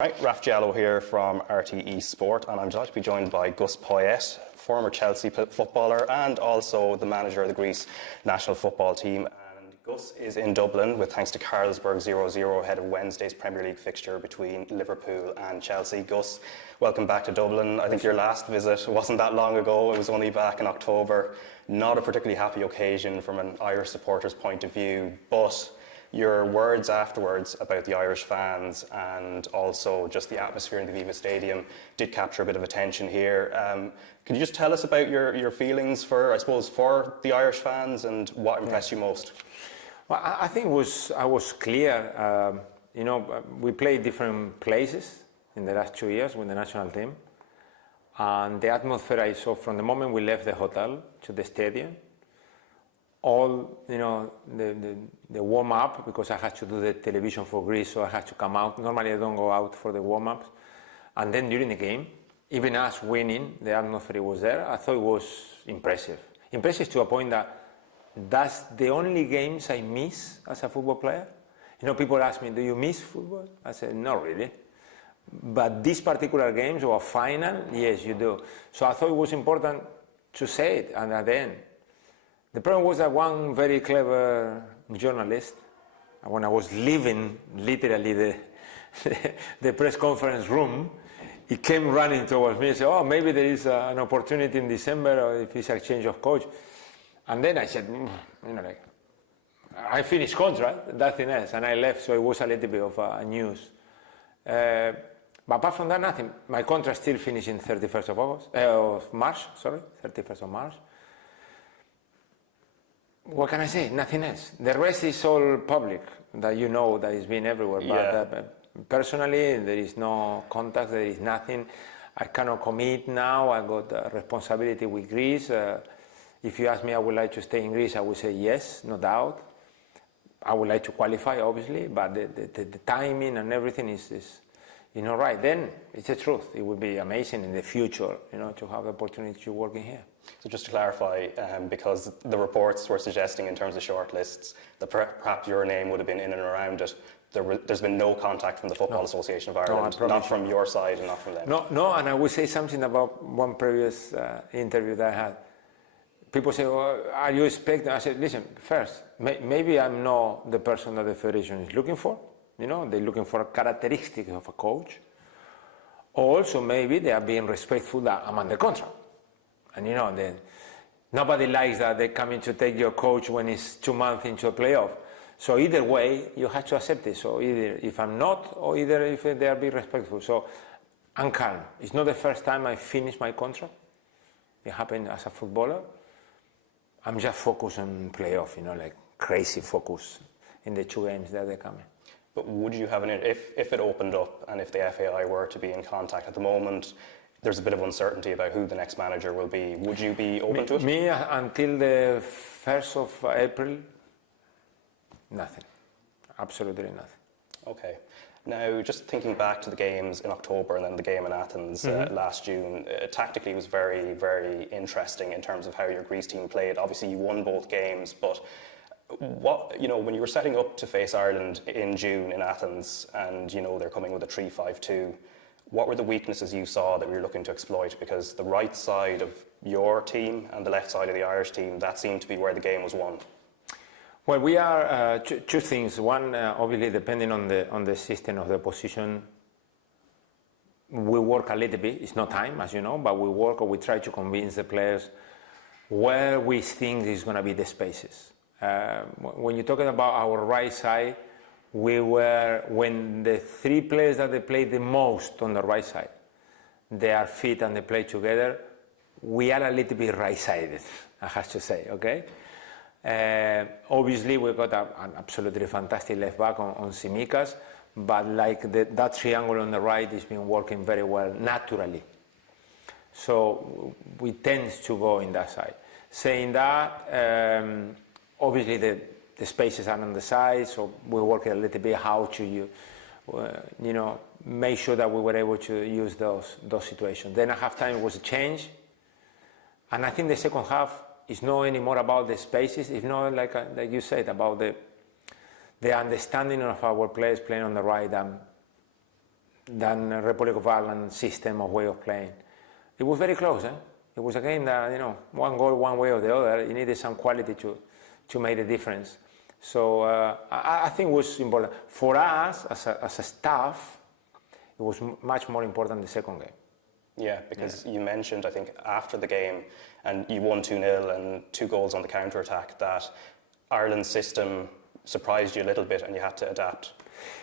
Right, Raf Diallo here from RTE Sport, and I'm delighted to be joined by Gus Poyet, former Chelsea footballer and also the manager of the Greece national football team. And Gus is in Dublin with thanks to Carlsberg 0-0 ahead of Wednesday's Premier League fixture between Liverpool and Chelsea. Gus, welcome back to Dublin. I think your last visit wasn't that long ago. It was only back in October. Not a particularly happy occasion from an Irish supporter's point of view, but your words afterwards about the Irish fans and also just the atmosphere in the Viva Stadium did capture a bit of attention here. Can you just tell us about your feelings for the Irish fans and what impressed you most? Well, I think I was clear. We played different places in the last 2 years with the national team, and the atmosphere I saw from the moment we left the hotel to the stadium, all the warm up, because I had to do the television for Greece, so I had to come out. Normally I don't go out for the warm ups, and then during the game, even us winning, the atmosphere was there. I thought it was impressive to a point that that's the only games I miss as a football player. People ask me, do you miss football? I said, not really, but these particular games or final, yes, you do. So I thought it was important to say it, and at the end, the problem was that one very clever journalist, when I was leaving literally the press conference room, he came running towards me and said, oh, maybe there is an opportunity in December, or if it's a change of coach. And then I said, I finished contract, nothing else, and I left, so it was a little bit of news. But apart from that, nothing. My contract still finished in 31st of March. What can I say? Nothing else. The rest is all public, that that it's been everywhere. Yeah. But personally, there is no contact, there is nothing. I cannot commit now. I got a responsibility with Greece. If you ask me, I would like to stay in Greece, I would say yes, no doubt. I would like to qualify, obviously, but the timing and everything is right. Then it's the truth. It would be amazing in the future, to have the opportunity to work in here. So just to clarify, because the reports were suggesting in terms of shortlists that perhaps your name would have been in and around it, there's been no contact from the Football Association of Ireland, not from your side and not from them. No, and I will say something about one previous interview that I had. People say, well, are you expecting? I said, listen, first, maybe I'm not the person that the Federation is looking for. They're looking for characteristics of a coach. Or also maybe they are being respectful that I'm under contract. And nobody likes that they come in to take your coach when it's 2 months into a playoff. So either way, you have to accept it. So either if I'm not, or either if they are being respectful. So I'm calm. It's not the first time I finish my contract. It happened as a footballer. I'm just focused on playoff, like crazy focus in the 2 games that they come in. But would you have if it opened up and if the FAI were to be in contact at the moment, there's a bit of uncertainty about who the next manager will be. Would you be open to it? Me, until the 1st of April, nothing. Absolutely nothing. Okay. Now, just thinking back to the games in October and then the game in Athens last June, tactically it was very, very interesting in terms of how your Greece team played. Obviously, you won both games, but when you were setting up to face Ireland in June in Athens and, they're coming with a 3-5-2, what were the weaknesses you saw that we were looking to exploit? Because the right side of your team and the left side of the Irish team, that seemed to be where the game was won. Well, we are two things. One, obviously, depending on the system of the position, we work a little bit. It's not time, as you know, but we work, or we try to convince the players where we think is going to be the spaces. When you're talking about our right side, when the 3 players that they play the most on the right side, they are fit and they play together, we are a little bit right-sided, I have to say, okay? Obviously, we've got an absolutely fantastic left back on Tsimikas, but that triangle on the right has been working very well naturally. So we tend to go in that side. Saying that, obviously the spaces are on the side, so we're working a little bit how to make sure that we were able to use those situations. Then at halftime it was a change, and I think the second half is not anymore about the spaces. It's not like you said about the understanding of our players playing on the right than Republic of Ireland system or way of playing. It was very close. It was a game that, one goal one way or the other, you needed some quality to make the difference. So I think it was important. For us, as a staff, it was much more important the second game. Yeah, because you mentioned, I think, after the game, and you won 2-0 and 2 goals on the counter-attack, that Ireland's system surprised you a little bit and you had to adapt.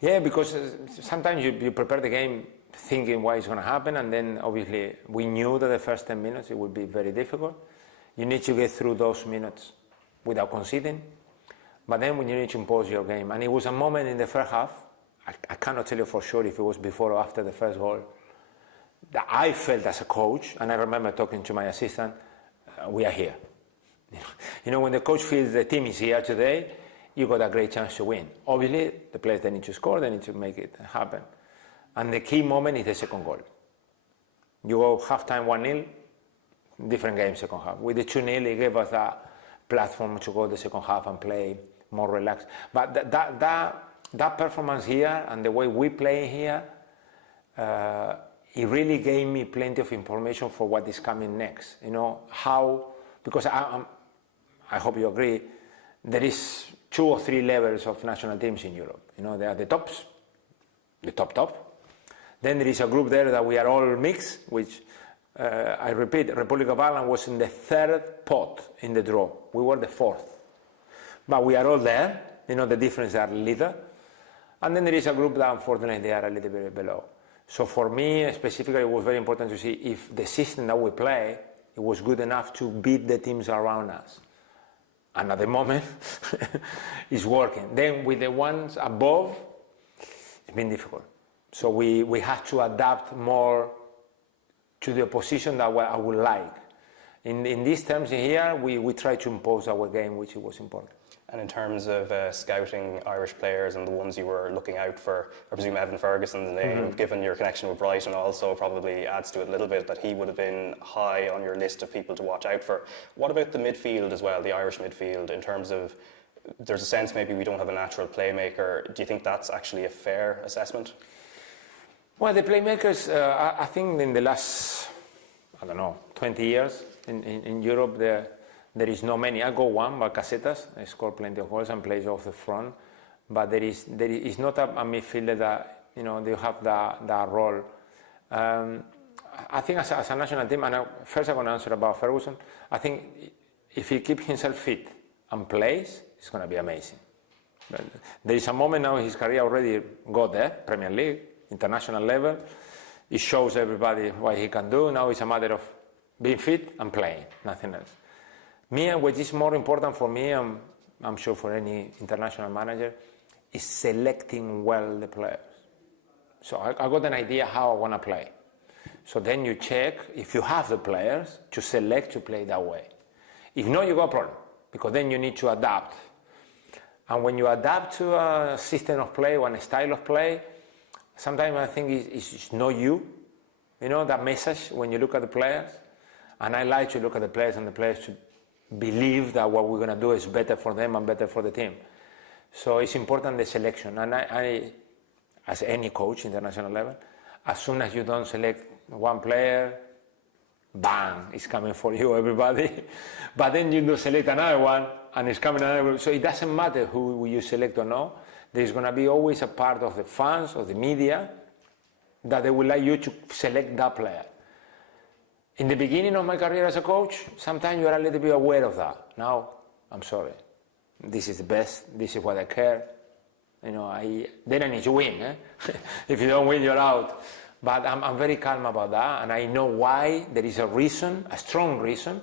Yeah, because sometimes you prepare the game thinking what is going to happen, and then obviously we knew that the first 10 minutes it would be very difficult. You need to get through those minutes without conceding, but then when you need to impose your game. And it was a moment in the first half, I cannot tell you for sure if it was before or after the first goal, that I felt as a coach, and I remember talking to my assistant, we are here. When the coach feels the team is here today, you got a great chance to win. Obviously, the players, they need to score, they need to make it happen. And the key moment is the second goal. You go half-time 1-0, different game second half. With the 2-0, it gave us a platform to go the second half and play more relaxed. But that performance here and the way we play here, it really gave me plenty of information for what is coming next. Because I hope you agree, there is 2 or 3 levels of national teams in Europe. There are the tops, the top. Then there is a group there that we are all mixed, which, I repeat, Republic of Ireland was in the 3rd pot in the draw. We were the 4th. But we are all there. The difference are little. And then there is a group that, unfortunately, they are a little bit below. So for me, specifically, it was very important to see if the system that we play, it was good enough to beat the teams around us. And at the moment, it's working. Then with the ones above, it's been difficult. So we had to adapt more to the opposition that I would like. In these terms here, we try to impose our game, which was important. And in terms of scouting Irish players and the ones you were looking out for, I presume Evan Ferguson's name, given your connection with Brighton, also probably adds to it a little bit, that he would have been high on your list of people to watch out for. What about the midfield as well, the Irish midfield, in terms of, there's a sense maybe we don't have a natural playmaker. Do you think that's actually a fair assessment? Well, the playmakers, I think in the last, 20 years in Europe, there is no many. I go one, but Casetas, I score plenty of goals and plays off the front. But there is not a midfielder that, they have that role. I think as a national team, and first I'm going to answer about Ferguson, I think if he keeps himself fit and plays, it's going to be amazing. But there is a moment now in his career already got there, Premier League, international level. It shows everybody what he can do. Now it's a matter of being fit and playing, nothing else. What is more important for me, I'm sure for any international manager, is selecting well the players. So I got an idea how I want to play. So then you check if you have the players to select to play that way. If not, you got a problem, because then you need to adapt. And when you adapt to a system of play or a style of play, sometimes I think it's not you. That message when you look at the players. And I like to look at the players and the players to believe that what we're going to do is better for them and better for the team. So it's important, the selection. And I as any coach, international level, as soon as you don't select one player, bang, it's coming for you, everybody. But then you do select another one, and it's coming another one. So it doesn't matter who you select or not. There's going to be always a part of the fans or the media that they will like you to select that player. In the beginning of my career as a coach, sometimes you are a little bit aware of that. Now, I'm sorry. This is the best. This is what I care. Then I need to win. If you don't win, you're out. But I'm very calm about that, and I know why. There is a reason, a strong reason,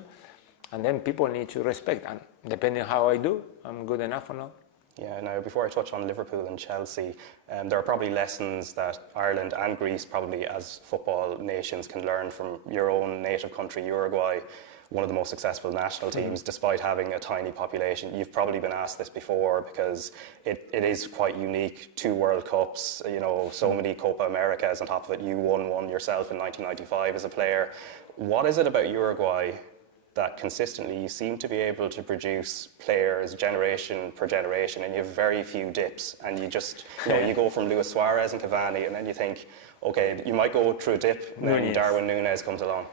and then people need to respect. And depending on how I do, I'm good enough or not. Yeah, now before I touch on Liverpool and Chelsea, there are probably lessons that Ireland and Greece probably as football nations can learn from your own native country, Uruguay, one of the most successful national teams, despite having a tiny population. You've probably been asked this before because it is quite unique. 2 World Cups, so many Copa Americas on top of it. You won one yourself in 1995 as a player. What is it about Uruguay that consistently you seem to be able to produce players generation per generation, and you have very few dips, and you just, you go from Luis Suarez and Cavani, and then you think, Okay, you might go through a dip when Darwin Nunez comes along.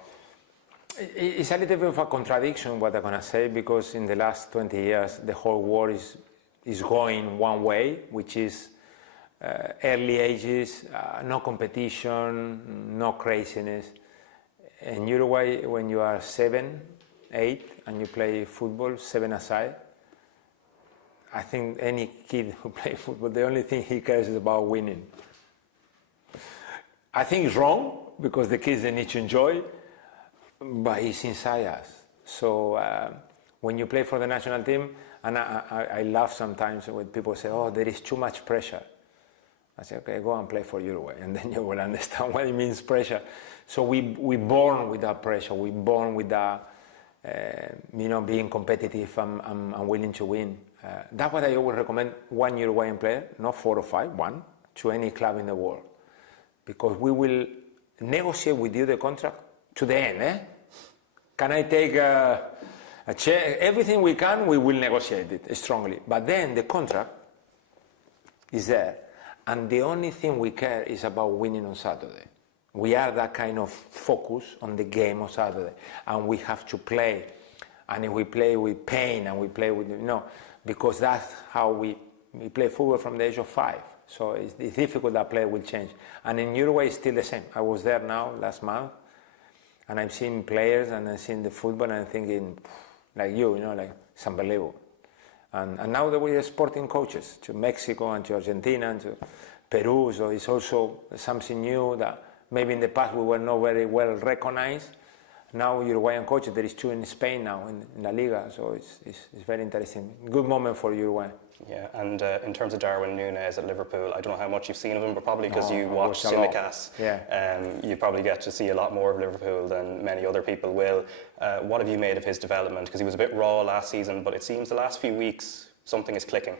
It's a little bit of a contradiction what I'm going to say, because in the last 20 years the whole world is going one way, which is early ages, no competition, no craziness. In Uruguay, when you are 7, 8 and you play football 7-a-side, I think any kid who plays football, the only thing he cares is about winning. I think it's wrong, because the kids, they need to enjoy, but it's inside us. So when you play for the national team, and I laugh sometimes when people say, oh, there is too much pressure. I say, okay, go and play for Uruguay, and then you will understand what it means, pressure. So we born with that pressure. We born with that, being competitive and willing to win. That's what I always recommend one Uruguayan player, not 4 or 5, one, to any club in the world. Because we will negotiate with you the contract to the end. Can I take a check? Everything we can, we will negotiate it strongly. But then the contract is there. And the only thing we care is about winning on Saturday. We are that kind of focus on the game on Saturday. And we have to play. And if we play with pain and we play with, because that's how we play football from the age of 5. So it's difficult that player will change. And in Uruguay, it's still the same. I was there now last month, and I'm seeing players and I'm seeing the football, and I'm thinking, like like it's unbelievable. And now that we are sporting coaches to Mexico and to Argentina and to Peru, so it's also something new that maybe in the past we were not very well recognized. Now Uruguayan coaches, there is 2 in Spain now in La Liga, so it's very interesting. Good moment for Uruguay. Yeah, and in terms of Darwin Nunez at Liverpool, I don't know how much you've seen of him, but probably because you watch Simicast, you probably get to see a lot more of Liverpool than many other people will. What have you made of his development? Because he was a bit raw last season, but it seems the last few weeks something is clicking.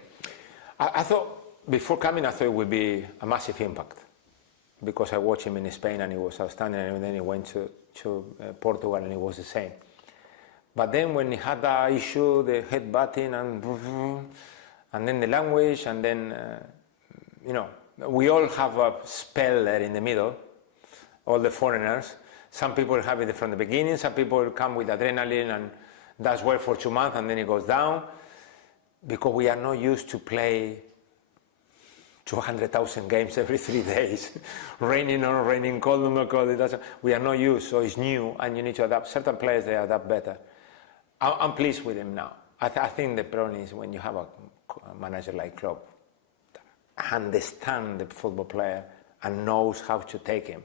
I thought, before coming, I thought it would be a massive impact, because I watched him in Spain and he was outstanding, and then he went to Portugal and it was the same. But then when he had that issue, the headbutting and then the language, and then, we all have a spell there in the middle, all the foreigners. Some people have it from the beginning, some people come with adrenaline and does well for 2 months and then it goes down, because we are not used to play 200,000 games every 3 days, raining or raining, cold or not cold. We are not used, so it's new and you need to adapt. Certain players, they adapt better. I'm pleased with him now. I think the problem is when you have a manager like Klopp, understand the football player and knows how to take him.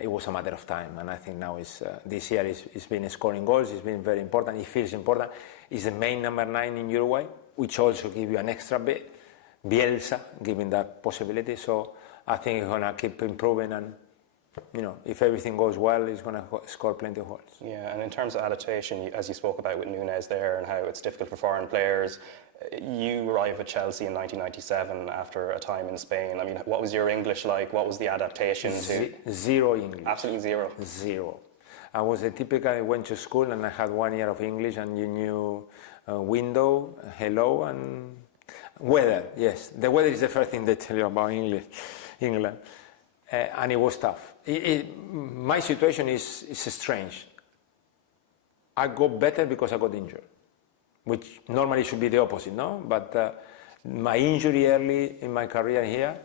It was a matter of time, and I think now this year he's been scoring goals. He's been very important. He feels important. He's the main number 9 in Uruguay, which also gives you an extra bit. Bielsa giving that possibility, so I think he's going to keep improving, and if everything goes well, he's going to score plenty of goals. Yeah, and in terms of adaptation, as you spoke about with Nunez there and how it's difficult for foreign players, you arrived at Chelsea in 1997 after a time in Spain. I mean, what was your English like? What was the adaptation to? Zero English. Absolutely zero? Zero. I was a typical, I went to school and I had 1 year of English, and you knew window, hello, and weather. Yes, the weather is the first thing they tell you about England. And it was tough. My situation is strange. I got better because I got injured, which normally should be the opposite, no? But my injury early in my career here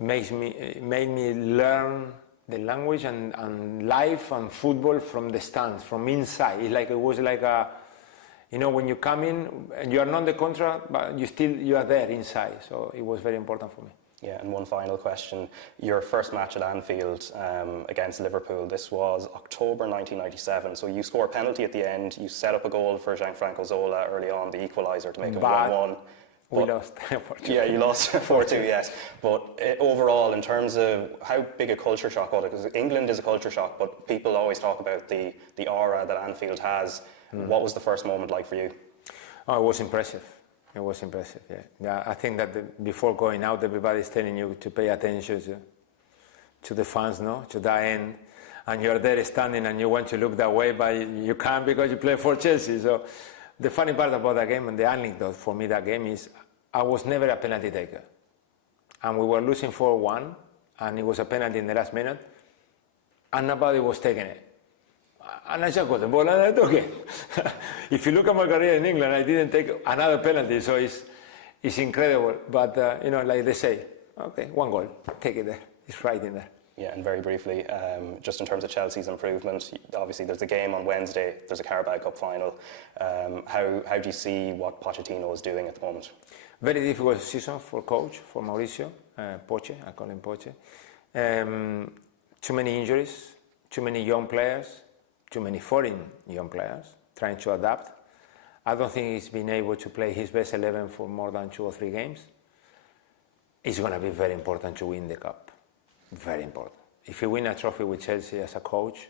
made me learn the language and life and football from the stands, from inside. It was like a, when you come in and you are not the contract, but you are there inside. So it was very important for me. Yeah, and one final question. Your first match at Anfield against Liverpool, this was October 1997. So you score a penalty at the end. You set up a goal for Gianfranco Zola early on, the equaliser, to make it 1-1. We lost 4-2. Yeah, you lost 4-2, yes. But overall, in terms of how big a culture shock was it? Because England is a culture shock, but people always talk about the aura that Anfield has. What was the first moment like for you? Oh, it was impressive. It was impressive, yeah. I think that before going out, everybody's telling you to pay attention to the fans, no? To that end. And you're there standing and you want to look that way, but you can't because you play for Chelsea. So the funny part about that game, and the anecdote for me that game, is I was never a penalty taker. And we were losing 4-1, and it was a penalty in the last minute, and nobody was taking it. And I just got the ball and I took it. If you look at my career in England, I didn't take another penalty, so it's incredible. But, like they say, okay, one goal, take it there. It's right in there. Yeah, and very briefly, just in terms of Chelsea's improvement, obviously there's a game on Wednesday, there's a Carabao Cup final. How do you see what Pochettino is doing at the moment? Very difficult season for coach, for Mauricio, Poche, I call him Poche. Too many injuries, too many young players, too many foreign young players trying to adapt. I don't think he's been able to play his best 11 for more than 2 or 3 games. It's going to be very important to win the cup. Very important. If you win a trophy with Chelsea as a coach,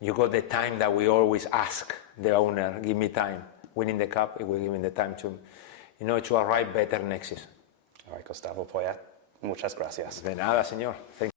you got the time that we always ask the owner, give me time. Winning the cup, it will give me the time to, to arrive better next season. All right, Gustavo Poyet, muchas gracias. De nada, señor. Thank you.